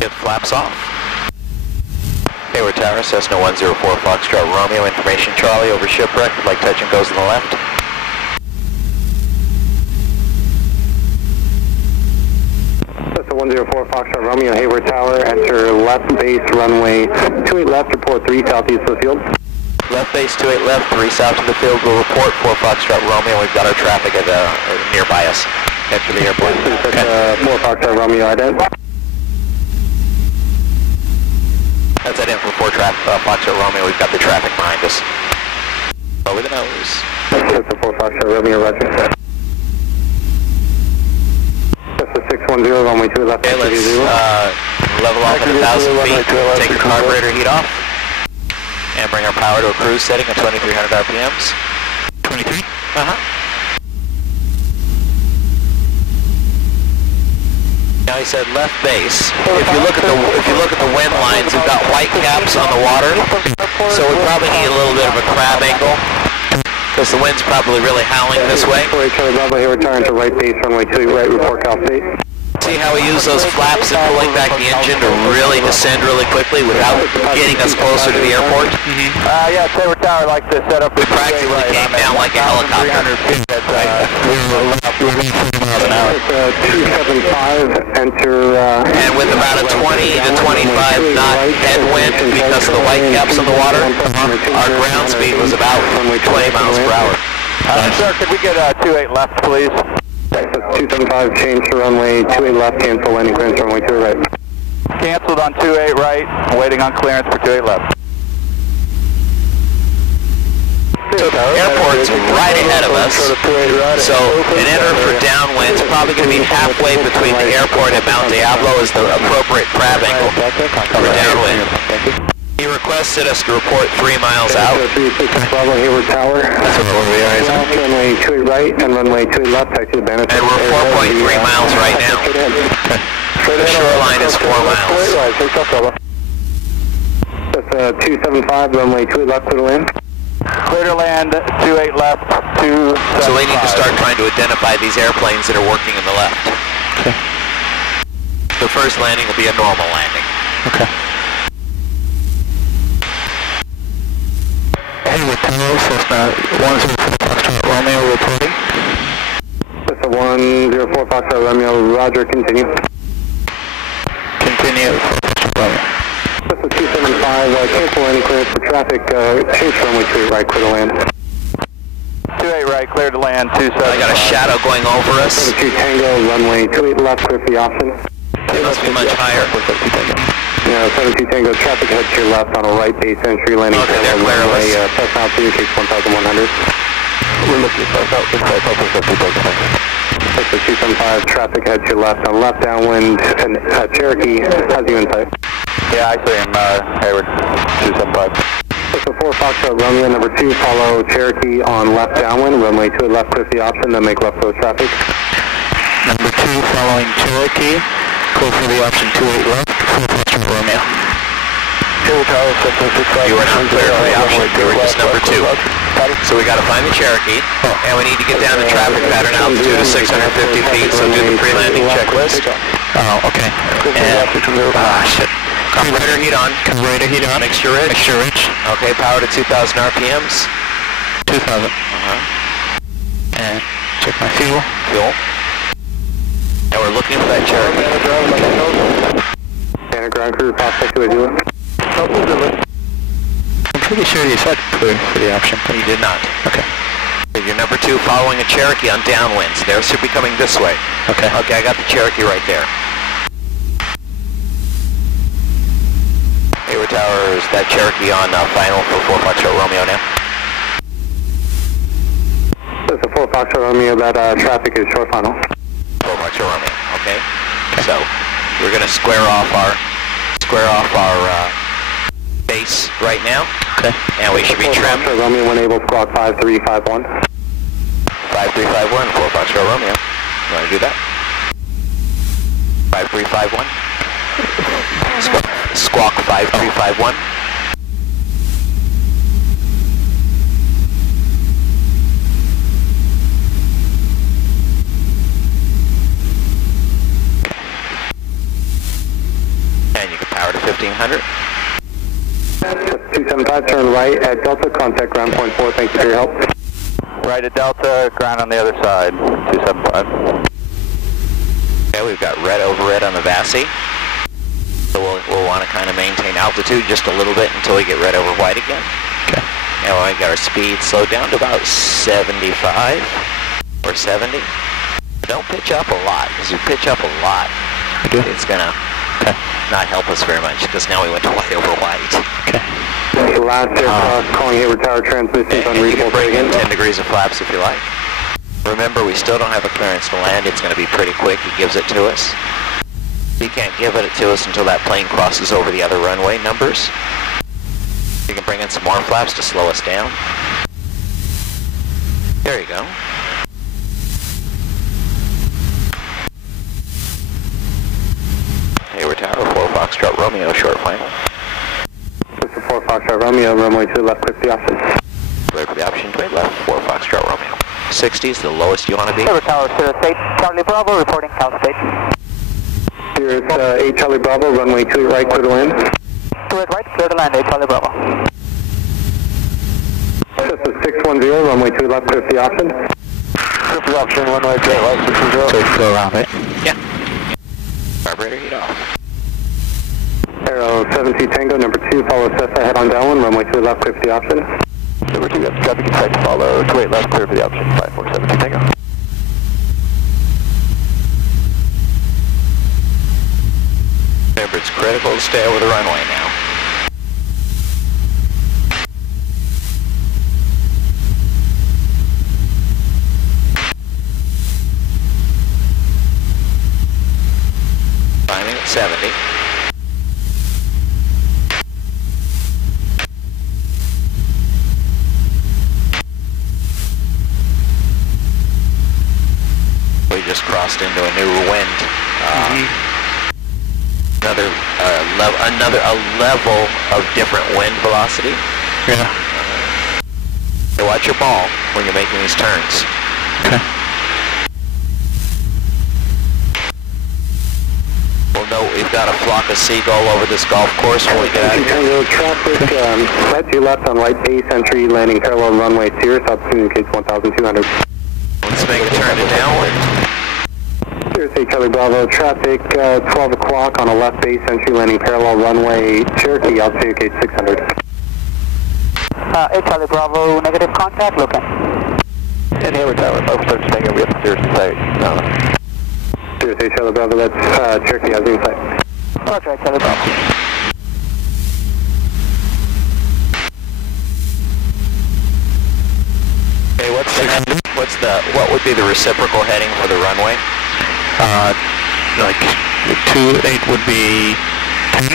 Get flaps off. Hayward Tower, Cessna 104 Foxtrot Romeo, information Charlie, over shipwreck, like touch and goes on the left. Cessna 104 Foxtrot Romeo, Hayward Tower, enter left base, runway 28 left, report 3 southeast of the field. Left base, 28 left, 3 south of the field, will report 4 Foxtrot Romeo, we've got our traffic at nearby us. Head for the airport. Okay. 4 Foxtrot Romeo, ident. That's ident for 4 Foxtrot Romeo, we've got the traffic behind us. Over the nose. That's the 4 Foxtrot Romeo, roger. That's the 610, runway 2 left. Okay, let's level off at 1,000 feet, take the carburetor heat off, and bring our power to a cruise setting at 2,300 RPMs. 23? Uh-huh. Now he said left base. If you look at the wind lines, we've got white caps on the water, so we probably need a little bit of a crab angle, because the wind's probably really howling this way. Charlie Bravo here, return to right base, runway 2 right, report Cal State. See how we use those flaps and pulling back the engine to really descend really quickly without getting us closer to the airport? Yeah, Hayward Tower likes to set up. We practically came down like a helicopter. 275, enter... And with about a 20 to 25 knot headwind because of the white caps on the water, our ground speed was about 20 miles per hour. Sir, could we get 28 left, please? 275, change to runway 28 left, cancel landing clearance, runway 2 right. Canceled on 28 right, waiting on clearance for 28 left. So the airport's right ahead of us, so an enter for downwind is probably going to be halfway between the airport and Mount Diablo is the appropriate crab angle for downwind. He requested us to report 3 miles out. Bravo, Hayward Tower. That's what we are. Runway 2 right and runway 2 left, taxi to Banner. And we're 4.3 miles right now. The shoreline is 4 miles. That's 275, runway 2 left, clear to land. Clear to land, 28 left, 275. So we need to start trying to identify these airplanes that are working in the left. Okay. The first landing will be a normal landing. Okay. Hayward Tower, Cessna 104 Foxtrot Romeo reporting. Cessna 104 Foxtrot Romeo, roger, continue. Continue, Foxtrot Romeo. Cessna 275, cancel landing clearance for traffic, change runway 28 right, clear to land. 28 right, clear to land, 275. I got a shadow going over us. 72 Tango, runway 28 left, clear for the option. It must be much higher. Yeah, 72 Tango, traffic head to your left on a right base entry, landing okay, they're runway, press out to takes 1,100. We're looking to press out, this way, press out 275, traffic head to your left on left downwind, and Cherokee has you in sight. Yeah, I see him, Hayward, 275. That's a 4 Foxtrot Romeo, number 2, follow Cherokee on left downwind, runway 2 left, clear the option, then make left close traffic. Number 2, following Cherokee, clear for the option 28 left, 4 Foxtrot Romeo. You were not clear for the option, you were just number 2. So we got to find the Cherokee, and we need to get down the traffic pattern altitude to 650 feet, so do the pre-landing checklist. Oh, okay. And, shit. Carburetor heat on. Carburetor heat on. Mixture rich. Mixture rich. Okay, power to 2,000 RPMs. 2,000. And check my fuel. Fuel. And we're looking for that Cherokee. Banner ground crew, prospect to a dealer. I'm pretty sure you said clear for the option. He did not. Okay. You're number 2 following a Cherokee on downwinds. They should be coming this way. Okay. Okay, I got the Cherokee right there. Hayward Tower, is that Cherokee on final for 4 Foxtrot Romeo now? That's a 4 Foxtrot Romeo, that traffic is short final. 4 Foxtrot Romeo, okay. So, we're going to square off our base right now. Okay. And we should be trimmed. 4 Foxtrot Romeo, when able, squawk 5351. 5351, 4 Foxtrot Romeo. You want to do that? 5351. Squawk 5351. 1500. 275, turn right at Delta, contact ground point 4, thank you for your help. Right at Delta, ground on the other side, 275. Okay, we've got red over red on the VASI. So we'll want to kind of maintain altitude just a little bit until we get red over white again. Okay. And we got our speed slowed down to about 75 or 70. Don't pitch up a lot, because if you pitch up a lot, it's going to not help us very much, because now we went to white over white. Okay. Last aircraft calling Hayward Tower, transmissions on you can bring in again. 10 degrees of flaps if you like. Remember, we still don't have a clearance to land. It's going to be pretty quick. He gives it to us. He can't give it to us until that plane crosses over the other runway numbers. You can bring in some more flaps to slow us down. There you go. Hayward Tower, 4 Foxtrot Romeo, short final. This is 4 Foxtrot Romeo, runway 2 left, clear for the option. Clear for the option, 2 left, 4 Foxtrot Romeo. 60 is the lowest you want to be. Hayward Tower, Sierra State, Charlie Bravo, reporting Cal State. Here's 8 Charlie Bravo, runway 2 right, clear to land. 2 right, clear to land, 8 Charlie Bravo. This is 610, runway 2 left, clear for the option. Clear for the option, runway 2 left, 610. So we can go around, right? Yeah. Carburetor heat off. Aero 7C Tango, number 2, follow Cessna, head on downwind, runway 2 left, clear for the option. Number 2, got traffic in sight to follow, 28 left, clear for the option, 547 Tango. Remember, it's critical to stay over the runway now. Climbing at 70. We just crossed into a new wind. Another level of different wind velocity. Yeah. So watch your ball when you're making these turns. Okay. We'll know we've got a flock of seagull over this golf course when we get out of here. Tango, traffic, right to your left on right base, entry, landing parallel runway, Sirius, altitude indicates 1,200. Let's make a turn to downwind. Sirius 8 Charlie Bravo, traffic 12 o'clock on a left base, entry, landing parallel runway, Cherokee, altitude indicates 600. 8 Charlie Bravo, negative contact, looking. And Hayward Tower, 547 Tango, we have Sirius in sight. Sirius 8 Charlie Bravo, that's Cherokee, has in sight. Roger, 8 Charlie Bravo. Okay, what would be the reciprocal heading for the runway? Like 28 would be 10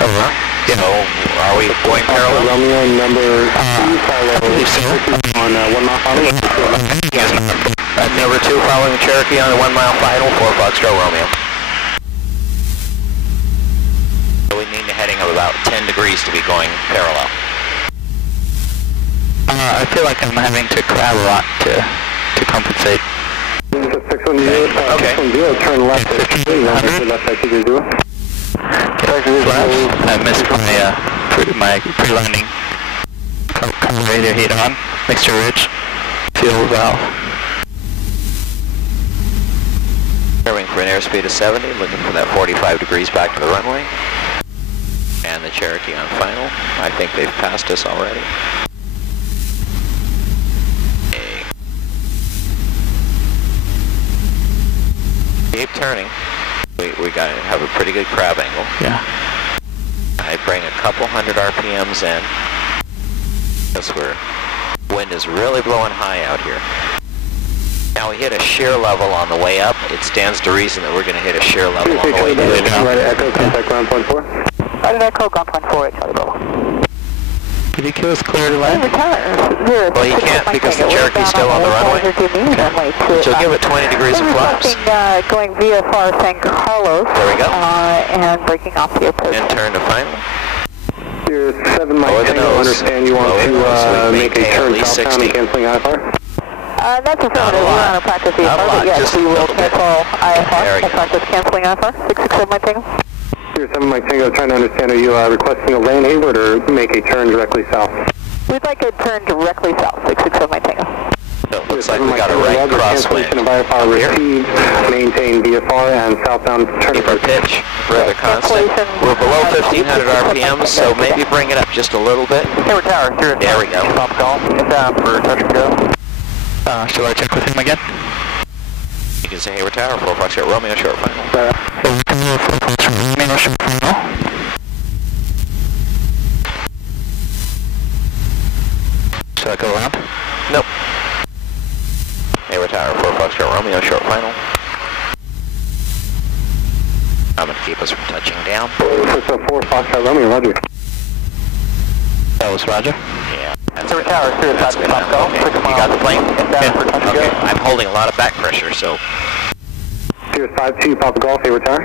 over. So are we going parallel? Romeo number 2, follow on 1 mile final. Number 2 following Cherokee on the 1 mile final, 4 Foxtrot Romeo. So we need a heading of about 10 degrees to be going parallel. I feel like I'm having to crab a lot to compensate. This is 610, Okay. 610, turn left at 3, runway left at 230. I missed my pre-landing carburetor heat on, mixture rich, fuel valve. Curving for an airspeed of 70, looking for that 45 degrees back to the runway. And the Cherokee on final. I think they've passed us already. Keep turning. We got to have a pretty good crab angle. Yeah. I bring a couple hundred RPMs in. Because wind is really blowing high out here. Now we hit a shear level on the way up. It stands to reason that we're going to hit a shear level on the way down. Right at Echo, contact ground point 4. Right at Echo, ground point 4, 8 Charlie Bravo. Did he kill us clear to land? Well, you can't because the Cherokee's still on the runway. So give it 20 degrees of flaps. Going VFR San Carlos. There we go. And breaking off the approach. And turn to final. Here's 7 Mike Tango, understand you want to make a turn southbound and canceling IFR? That's affirmative. We're on a practice IFR, but yes, we will cancel IFR. We'll practice canceling IFR. 667 Mike Tango. 07 Mike Tango, trying to understand, are you requesting a lane Hayward or make a turn directly south? We'd like a turn directly south, 667 Mike Tango. So it looks like we got a right crosswind. Cancellation of VFR received, maintain VFR and southbound turn. Keep our pitch rather constant. We're below 1500 RPM, so maybe bring it up just a little bit. Hayward Tower, there we go. Stop call, inbound for touch and go. Shall I check with him again? You can say Hayward Tower, 4 Foxtrot Romeo, short final. Romeo, short final. Should I go around? Nope. Hayward Tower, 4 Foxtrot Romeo, short final. I'm going to keep us from touching down. So 4 Foxtrot Romeo, roger. That was Roger? Yeah. Hayward Tower, That's good. Okay. You got the plane? Yeah. Okay. I'm holding a lot of back pressure, so... Here's 5-2 Papa Golf, Hayward Tower.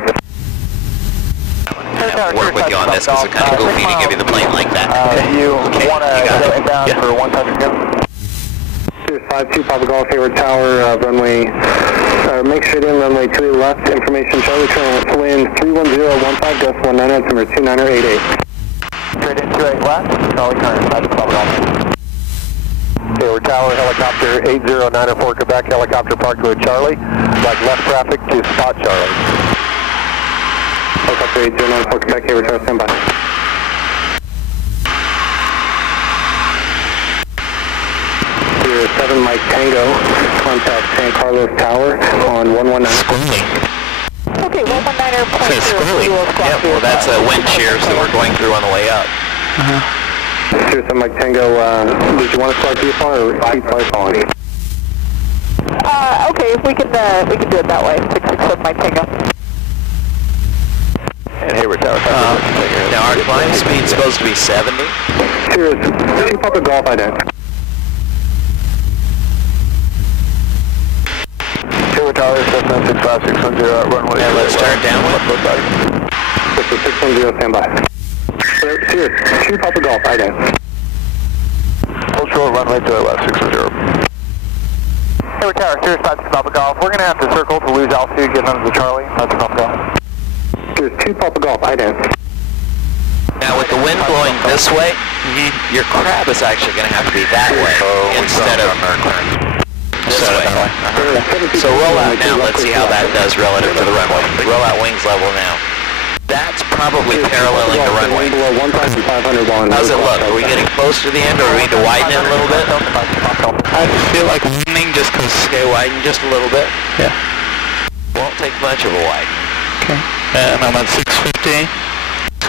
I'm going to have to work with you on this because it's kind of goofy to give you the plane like that. You want to go inbound for 1 touch and go? Here's 5-2 Papa Golf, Hayward Tower, runway, make straight in, runway 28 left, information Charlie, current wind 31015, gust 19, altimeter 2988. Straight in 28 left, Charlie current, 5-2 Papa Golf. Hayward Tower, helicopter 80904 Quebec, helicopter Parkway Charlie, like left traffic to spot Charlie. Helicopter 80904 Quebec, Hayward Tower, stand by. Here 7 Mike Tango, contact San Carlos Tower on 119. Okay, 119er, point Yep, well that's a wind shear, so we're going through on the way up. Here's 7 Mike Tango, did you want to start VFR or keep flight following? Okay, we can do it that way, 667 Mike Tango. And Hayward Tower. Now our climb speed's supposed to be 70. Here's 2 Papa Golf ident. Hayward Tower, 765-610, runway. And let's turn downwind. This is 610, stand by. Here's 2 Papa Golf ident. Hold short, runway 28 left, 610. Hayward Tower, Sirius 5-6 Papa Golf. We're going to have to circle to lose altitude, get under the Charlie. 5-6 Papa Golf. Here's 2 Papa Golf ident. Now with the wind blowing this way, your crab is actually going to have to be that way instead of this way. So roll out now, let's see how that does relative to the runway. Roll out wings level now. That's probably paralleling the runway. How's it look? Are we getting close to the end, or do we need to widen it a little bit? I feel like widening just because... Okay, widen just a little bit. Yeah. Won't take much of a widen. Okay. And I'm at 650.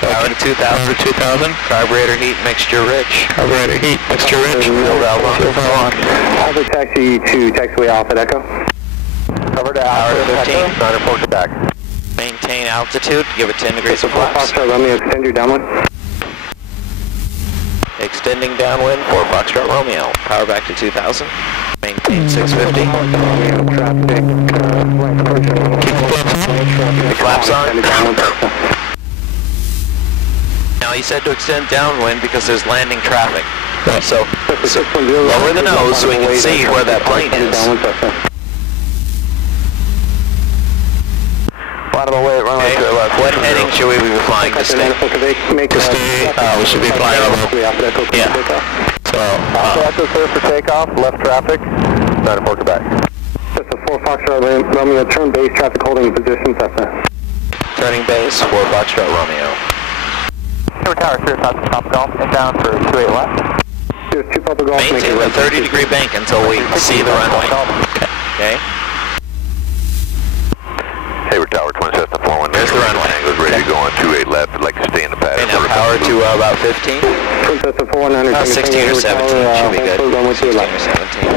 Power to 2,000. 2,000. Carburetor heat mixture rich. Carburetor heat mixture rich. Build out long. Have a taxi to taxiway Alpha Echo. Cover to Power 15. 904 Quebec. Maintain altitude. Give it 10 degrees of flaps. Foxtrot Romeo, extend your downwind. Extending downwind, 4 Foxtrot Romeo. Power back to 2,000. Maintain 650. Keep the flaps on. Now he said to extend downwind because there's landing traffic. So lower the nose so we can see where that plane is. Okay. What heading should we be flying to stay? To stay, we should be flying over. Yeah. So, Echo clear for takeoff, left traffic, 904 Quebec. That's a 4 Foxtrot Romeo, turn base, traffic holding position, Cessna. Turning base, 4 Foxtrot Romeo. Hayward Tower, Sirius 5-6 Papa Golf, inbound for 28 left. Here's 2 Papa Golf. Maintain the 30-degree bank until we see the runway. Okay. Hayward Tower, Twin Cessna 419. There's the runway. Tango's ready to go on 28 left. I'd like to stay in the pad. Okay, now power to about 15. Twin Cessna 419. 16 or 17 should be good. 16 or 17.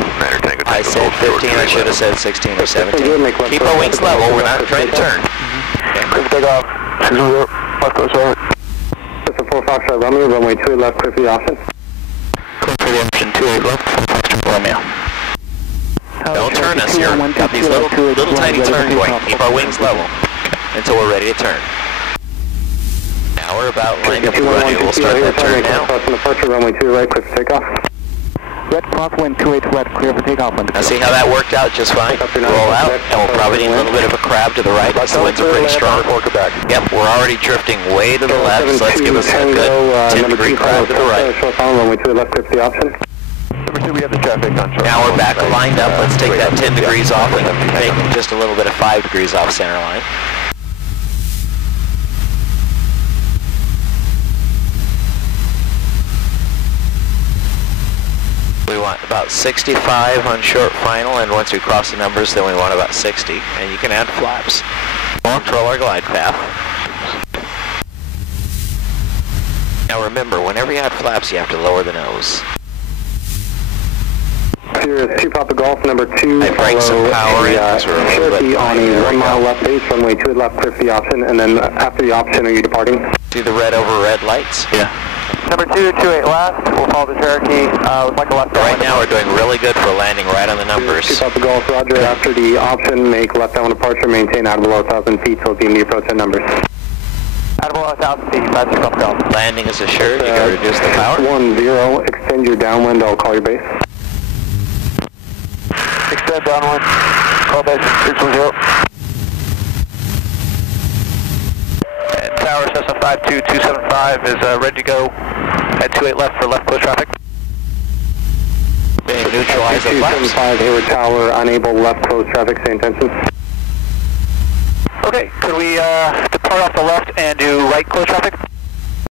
I said 15, I should have said 16 or 17. Keep our wings level, we're not trying to turn. Quick takeoff, 610, left coast over. That's a 4 Foxtrot Romeo, runway 28 left, clear for the option. clear for the option 28 left, 4 Foxtrot Romeo. Don't turn us here. Got these little tiny turns going. Keep our wings level until we're ready to turn. Now we're about lined up and running. We'll start that turn now. Departure runway 2 right, quick for takeoff. Red crosswind 28 wet, clear for takeoff. Now see how that worked out just fine? Roll out, and we'll probably need a little bit of a crab to the right. The winds are pretty strong. Yep, we're already drifting way to the left, so let's give us a good 10-degree crab to the right. Runway 2 left, clear for the option. Number 2, we have the traffic on short. Now we're back lined up. Let's take that 10 degrees off and take just a little bit of 5 degrees off center line. We want about 65 on short final, and once we cross the numbers, then we want about 60. And you can add flaps. Control our glide path. Now remember, whenever you add flaps, you have to lower the nose. Sirius 2 Papa Golf, number 2, I bring some power in. Cherokee on a 1 mile left base, runway 2 left, clear for the option, and then after the option, are you departing? See the red over red lights? Yeah. Number 2, 28 left, we'll follow the Cherokee, with like a left. Right now we're doing really good for landing right on the numbers. 2 Papa Golf, roger. After the option, make left down departure, maintain out of below 1,000 feet till deem the approach and numbers. Out of below 1,000 feet, that's Papa Golf. Landing is assured, you gotta reduce the power. 10, extend your downwind, I'll call your base. Extend downwind, call base 610. And Tower Cessna 52275 is ready to go at 28 left for left close traffic. Being neutralized at flaps. 275 Hayward Tower, unable left close traffic, stay attention. Okay, could we depart off the left and do right close traffic?